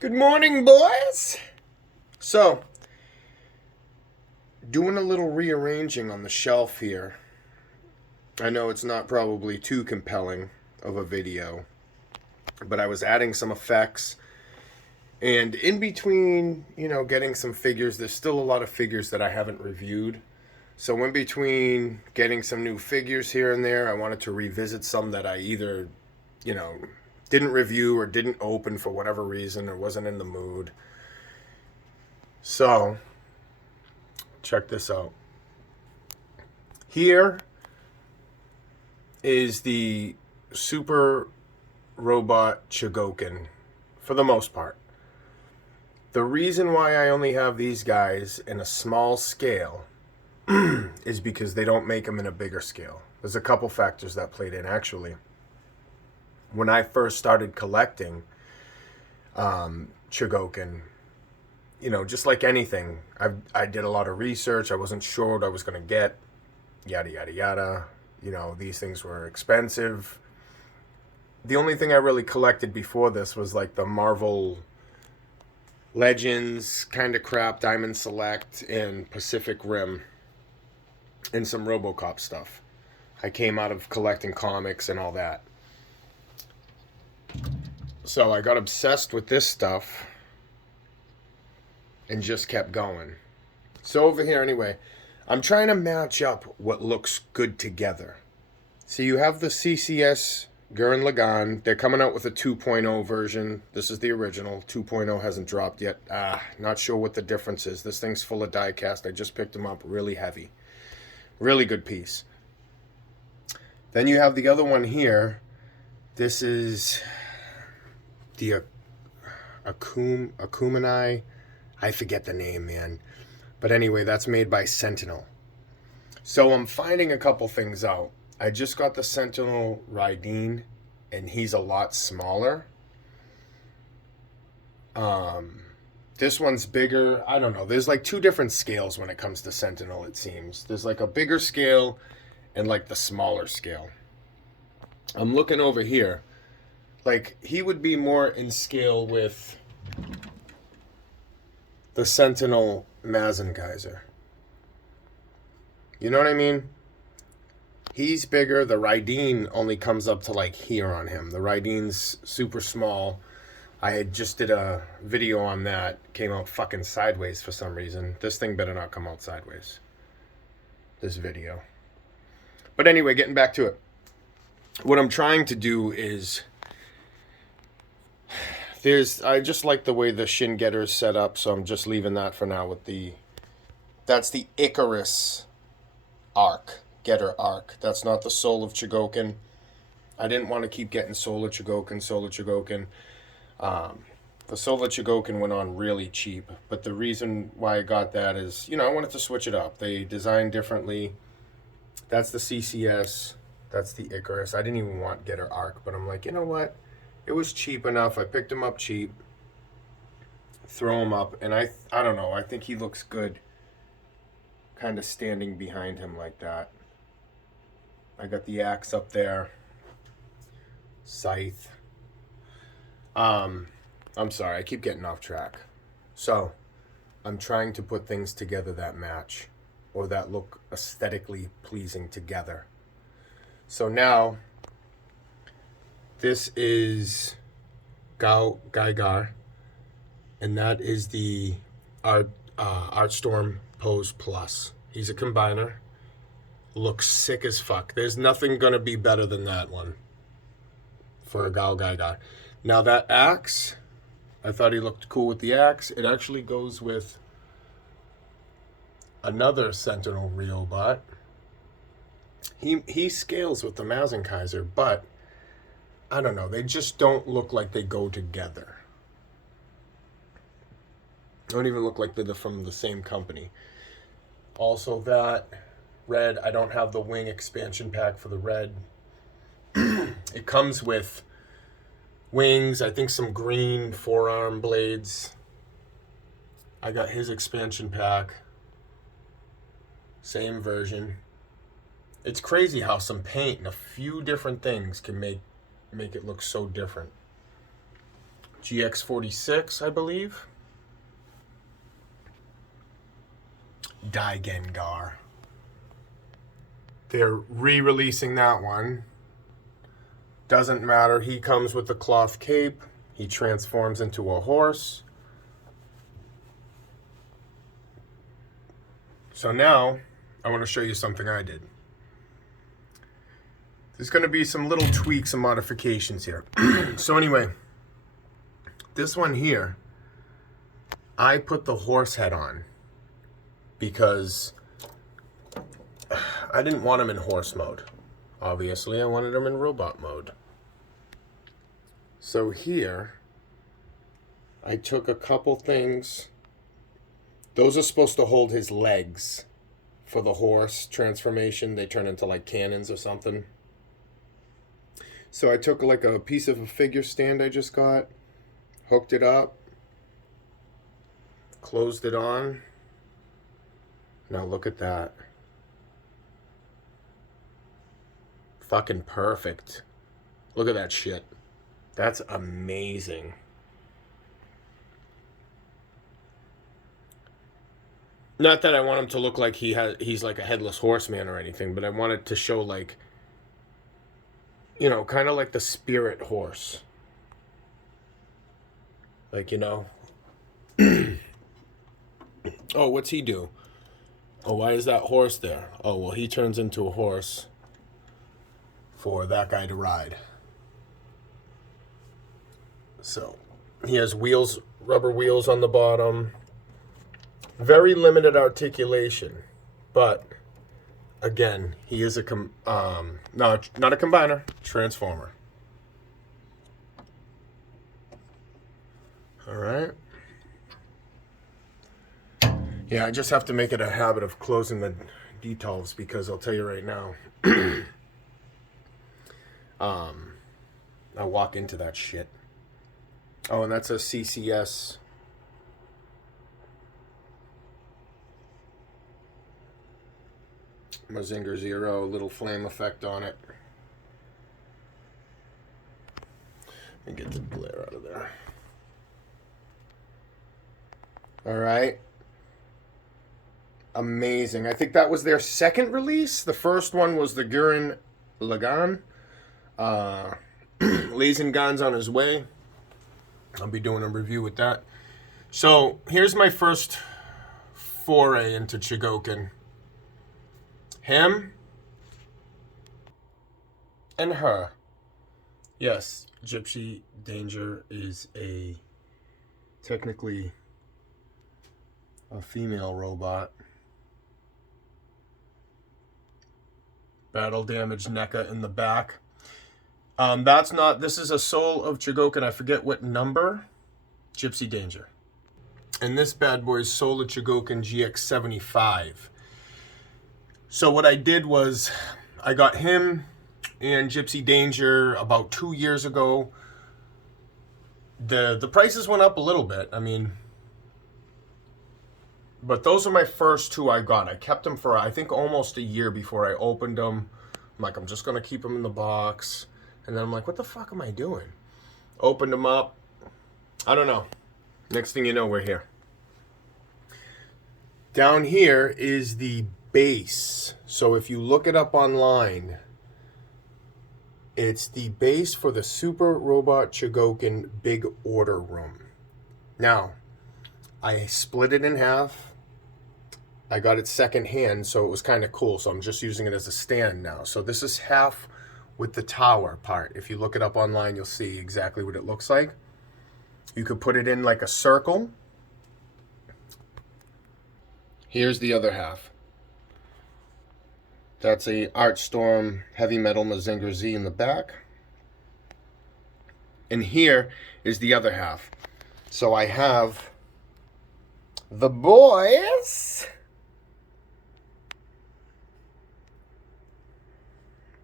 Good morning, boys. So, doing a little rearranging on the shelf here. I know it's not probably too compelling of a video, but I was adding some effects. And in between, getting some figures, there's still a lot of figures that I haven't reviewed. So, in between getting some new figures here and there, I wanted to revisit some that I either, you know, didn't review or didn't open for whatever reason or wasn't in the mood. So, check this out. Here is the Super Robot Chogokin, for the most part. The reason why I only have these guys in a small scale is because they don't make them in a bigger scale. There's a couple factors that played in, actually. When I first started collecting Chogokin, just like anything, I did a lot of research. I wasn't sure what I was going to get, yada, yada, yada. These things were expensive. The only thing I really collected before this was like the Marvel Legends kind of crap, Diamond Select, and Pacific Rim, and some RoboCop stuff. I came out of collecting comics and all that. So I got obsessed with this stuff and just kept going. So over here, anyway, I'm trying to match up what looks good together. So you have the CCS Gurren Lagann. They're coming out with a 2.0 version. This is the original. 2.0 hasn't dropped yet. Not sure what the difference is. This thing's full of die cast. I just picked them up. Really heavy. Really good piece. Then you have the other one here. This is the Akumani. I forget the name, man. But anyway, that's made by Sentinel. So I'm finding a couple things out. I just got the Sentinel Raiden, and he's a lot smaller. This one's bigger. I don't know. There's like two different scales when it comes to Sentinel, it seems. There's like a bigger scale and like the smaller scale. I'm looking over here. Like, he would be more in scale with the Sentinel Mazinkaiser. You know what I mean? He's bigger. The Raiden only comes up to like here on him. The Raiden's super small. I had just did a video on that. Came out fucking sideways for some reason. This thing better not come out sideways. This video. But anyway, getting back to it. What I'm trying to do is... I just like the way the Shin Getter is set up, so I'm just leaving that for now with the... That's the Icarus arc. Getter arc. That's not the Soul of Chogokin. I didn't want to keep getting Soul of Chogokin. The Soul of Chogokin went on really cheap, but the reason why I got that is, I wanted to switch it up. They designed differently. That's the CCS. That's the Icarus. I didn't even want Getter arc, but I'm like, you know what? It was cheap enough. I picked him up cheap. Throw him up, and I don't know. I think he looks good kind of standing behind him like that. I got the axe up there. Scythe. I'm sorry, I keep getting off track. So, I'm trying to put things together that match, or that look aesthetically pleasing together. So now, this is Gao Gaigar, and that is the Artstorm Pose Plus. He's a combiner. Looks sick as fuck. There's nothing gonna be better than that one for a Gao Gaigar. Now that axe, I thought he looked cool with the axe. It actually goes with another Sentinel Riobot. He scales with the Mazinkaiser, but I don't know. They just don't look like they go together. They don't even look like they're from the same company. Also, that red, I don't have the wing expansion pack for the red. It comes with wings, I think some green forearm blades. I got his expansion pack. Same version. It's crazy how some paint and a few different things can make it look so different. GX46, I believe. Daigengar. They're re-releasing that one. Doesn't matter. He comes with the cloth cape. He transforms into a horse. So now, I want to show you something I did. There's going to be some little tweaks and modifications here. So anyway, this one here, I put the horse head on because I didn't want him in horse mode. Obviously, I wanted him in robot mode. So here, I took a couple things. Those are supposed to hold his legs for the horse transformation. They turn into like cannons or something. So I took like a piece of a figure stand I just got, hooked it up, closed it on. Now look at that. Fucking perfect. Look at that shit. That's amazing. Not that I want him to look like he's like a headless horseman or anything, but I want it to show like, you know, kind of like the spirit horse. Like, you know. Oh, what's he do? Oh, why is that horse there? Oh, well, he turns into a horse for that guy to ride. So, he has wheels, rubber wheels on the bottom. Very limited articulation, but again, he is a no, not a combiner, transformer. All right. Yeah, I just have to make it a habit of closing the details because I'll tell you right now, I walk into that shit. Oh, and that's a CCS. Mazinger Zero, little flame effect on it. And get the glare out of there. All right. Amazing. I think that was their second release. The first one was the Gurren Lagann. Lazengan's on his way. I'll be doing a review with that. So here's my first foray into Chogokin. Him and her. Yes, Gypsy Danger is technically a female robot. Battle damage NECA in the back. This is a Soul of Chogokin. I forget what number. Gypsy Danger. And this bad boy is Soul of Chogokin GX75. So what I did was I got him and Gypsy Danger about 2 years ago. The prices went up a little bit. I mean, but those are my first two I got. I kept them for, I think, almost a year before I opened them. I'm like, I'm just going to keep them in the box. And then I'm like, what the fuck am I doing? Opened them up. I don't know. Next thing you know, we're here. Down here is the base. So if you look it up online, it's the base for the Super Robot Chogokin Big Order Room. Now, I split it in half. I got it secondhand, so it was kind of cool. So I'm just using it as a stand now. So this is half with the tower part. If you look it up online, you'll see exactly what it looks like. You could put it in like a circle. Here's the other half. That's a Artstorm Heavy Metal Mazinger Z in the back. And here is the other half. So I have the boys.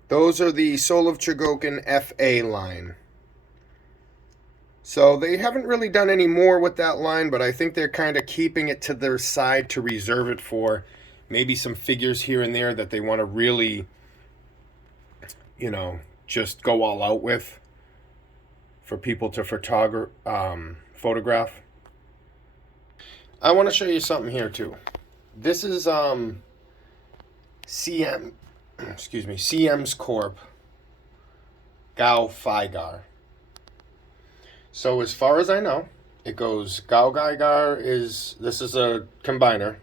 Those are the Soul of Chogokin FA line. So they haven't really done any more with that line, but I think they're kind of keeping it to their side to reserve it for maybe some figures here and there that they want to really, you know, just go all out with. for people to photograph. I want to show you something here too. This is CM's Corp Gao Figar. So as far as I know, it goes Gao Gaigar this is a combiner.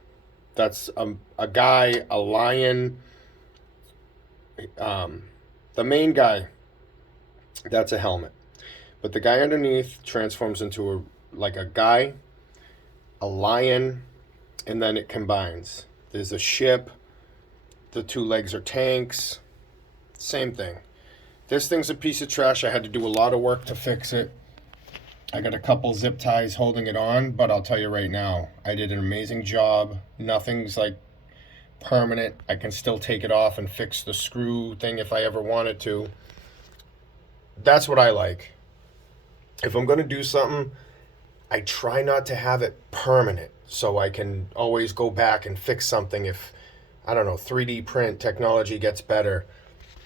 That's a guy, a lion, the main guy, that's a helmet. But the guy underneath transforms into a guy, a lion, and then it combines. There's a ship, the two legs are tanks, same thing. This thing's a piece of trash. I had to do a lot of work to fix it. I got a couple zip ties holding it on, but I'll tell you right now, I did an amazing job. Nothing's permanent. I can still take it off and fix the screw thing if I ever wanted to. That's what I like. If I'm going to do something, I try not to have it permanent, so I can always go back and fix something if, I don't know, 3D print technology gets better.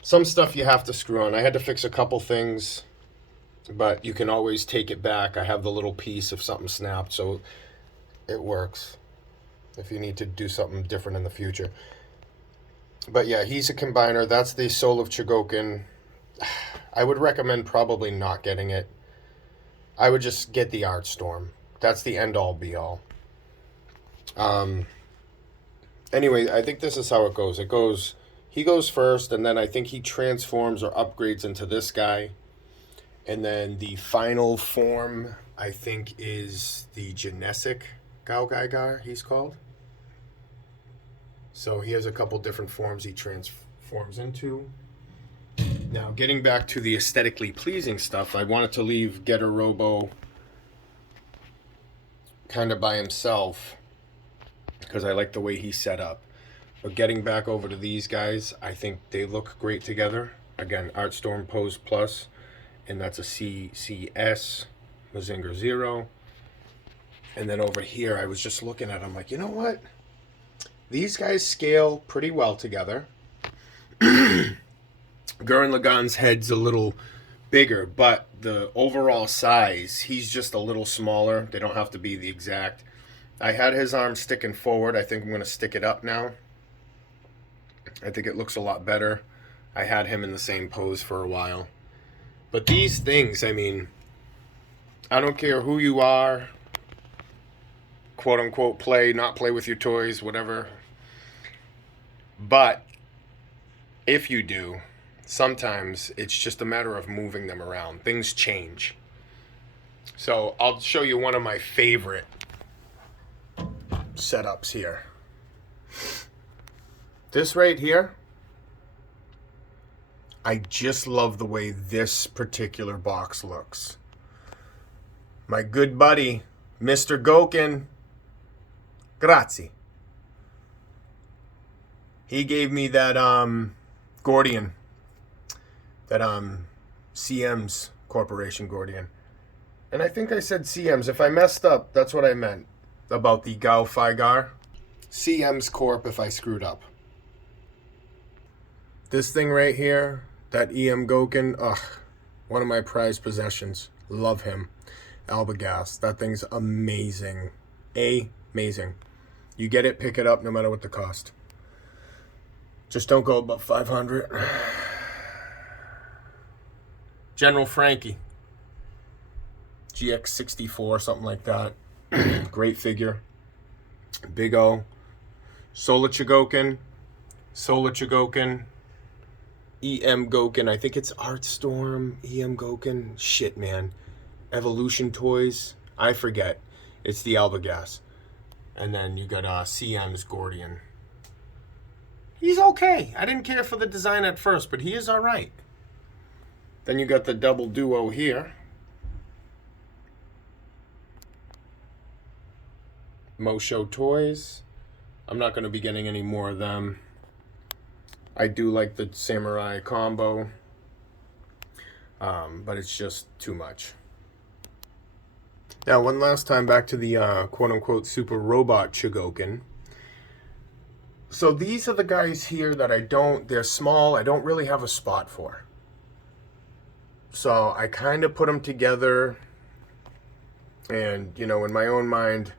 Some stuff you have to screw on. I had to fix a couple things, but you can always take it back. I have the little piece if something snapped, so it works if you need to do something different in the future. But yeah, he's a combiner. That's the Soul of Chogokin. I would recommend probably not getting it. I would just get the Artstorm. That's the end-all, be-all. Anyway, I think this is how it goes. He goes first, and then I think he transforms or upgrades into this guy. And then the final form, I think, is the Genesic Gao Gaigar, he's called. So he has a couple different forms he transforms into. Now, getting back to the aesthetically pleasing stuff, I wanted to leave Getter Robo kind of by himself because I like the way he's set up. But getting back over to these guys, I think they look great together. Again, Artstorm Pose Plus, and that's a CCS Mazinger Zero. And then over here, I was just looking at them like, you know what? These guys scale pretty well together. Gurren Lagann's head's a little bigger, but the overall size, he's just a little smaller. They don't have to be the exact. I had his arm sticking forward. I think I'm going to stick it up now. I think it looks a lot better. I had him in the same pose for a while. But these things, I mean, I don't care who you are, quote unquote, play, not play with your toys, whatever. But if you do, sometimes it's just a matter of moving them around. Things change. So I'll show you one of my favorite setups here. This right here, I just love the way this particular box looks. My good buddy, Mr. Gokin, grazie. He gave me that Gordian, that CM's Corporation Gordian. And I think I said CM's. If I messed up, that's what I meant about the Gao Figar. CM's Corp if I screwed up. This thing right here, that EM Gokin, one of my prized possessions. Love him. Albagast, that thing's amazing. Amazing. You get it, pick it up, no matter what the cost. Just don't go above 500. General Frankie. GX64, something like that. Great figure. Big O. Solar Chogokin. EM Gokin. I think it's Artstorm. EM Gokin. Shit, man. Evolution Toys. I forget. It's the Albagast. And then you got CM's Gordian. He's okay. I didn't care for the design at first, but he is alright. Then you got the double duo here. Mosho Toys. I'm not going to be getting any more of them. I do like the Samurai combo, but it's just too much. Now, one last time back to the quote-unquote Super Robot Chogokin. So these are the guys here that they're small, I don't really have a spot for. So I kind of put them together, and, you know, in my own mind,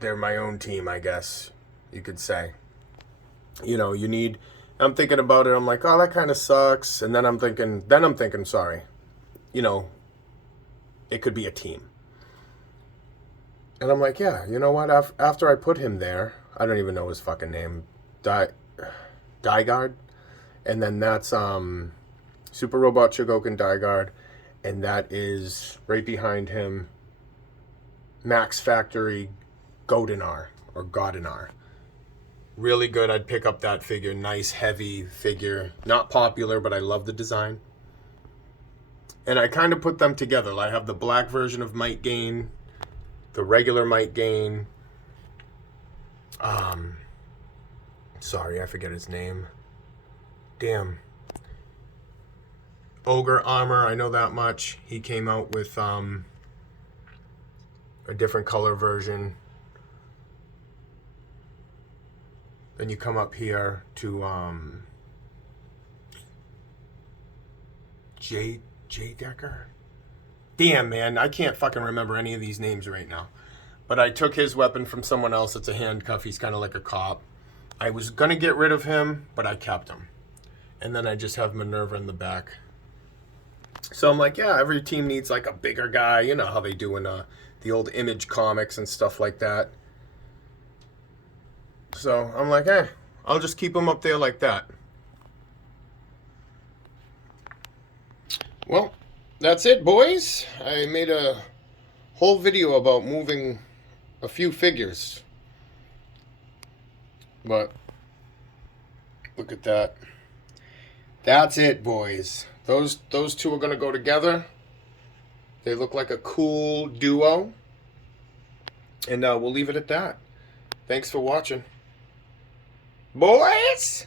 they're my own team, I guess you could say. You know, I'm thinking about it, I'm like, oh, that kind of sucks. And then I'm thinking, sorry, you know, it could be a team. And I'm like, yeah, you know what? After I put him there, I don't even know his fucking name, Daigard. And then that's Super Robot Chogokin Daigard. And that is right behind him, Max Factory Godinar or Godinar. Really good. I'd pick up that figure. Nice, heavy figure. Not popular, but I love the design. And I kind of put them together. I have the black version of Might Gain, the regular Might Gain. Sorry, I forget his name. Damn. Ogre Armor, I know that much. He came out with a different color version. Then you come up here to J Decker. Damn, man, I can't fucking remember any of these names right now. But I took his weapon from someone else. It's a handcuff. He's kind of like a cop. I was gonna get rid of him, but I kept him. And then I just have Minerva in the back. So I'm like, yeah, every team needs like a bigger guy. You know how they do in the old Image comics and stuff like that. So I'm like, hey, I'll just keep them up there like that. Well, that's it, boys. I made a whole video about moving a few figures. But look at that. That's it, boys. Those two are going to go together. They look like a cool duo. And we'll leave it at that. Thanks for watching. Boys!